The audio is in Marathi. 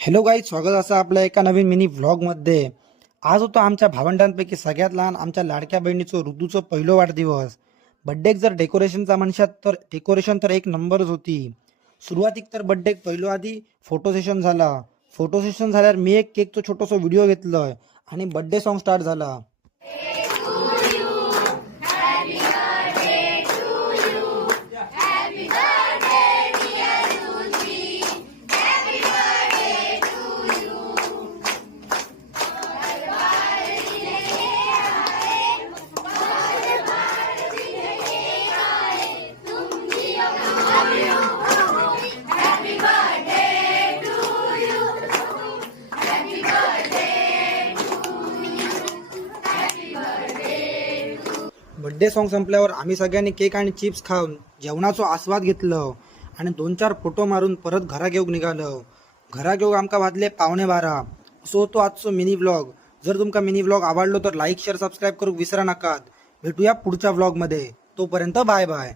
हॅलो गाईज, स्वागत असं आपल्या एका नवीन मिनी व्लॉगमध्ये. आज होतो आमच्या भावंडांपैकी सगळ्यात लहान आमच्या लाडक्या बहिणीचं ऋतूचं पहिलं वाढदिवस. बड्डेक जर डेकोरेशनचा म्हणशात तर डेकोरेशन तर एक नंबरच होती. सुरुवातीक तर बड्डेक पहिलो आधी फोटो सेशन झाला. फोटो सेशन झाल्यावर मी एक केकचं छोटंसं व्हिडिओ घेतलं आणि बड्डे सॉन्ग स्टार्ट झाला. बड्डे सॉन्ग संपल्यावर आम्ही सगळ्यांनी केक आणि चिप्स खाऊन जेवणाचा आस्वाद घेतलं आणि 2-4 फोटो मारून परत घरा घेऊन निघालो. घरा घेऊन आमका वाजले 11:15. असो होतो आजचो मिनी व्लॉग. जर तुमका मिनी व्लॉग आवडलो तर लाईक शेअर सबस्क्राईब करू विसरा नका. भेटूया पुढच्या व्लॉगमध्ये. तोपर्यंत बाय बाय.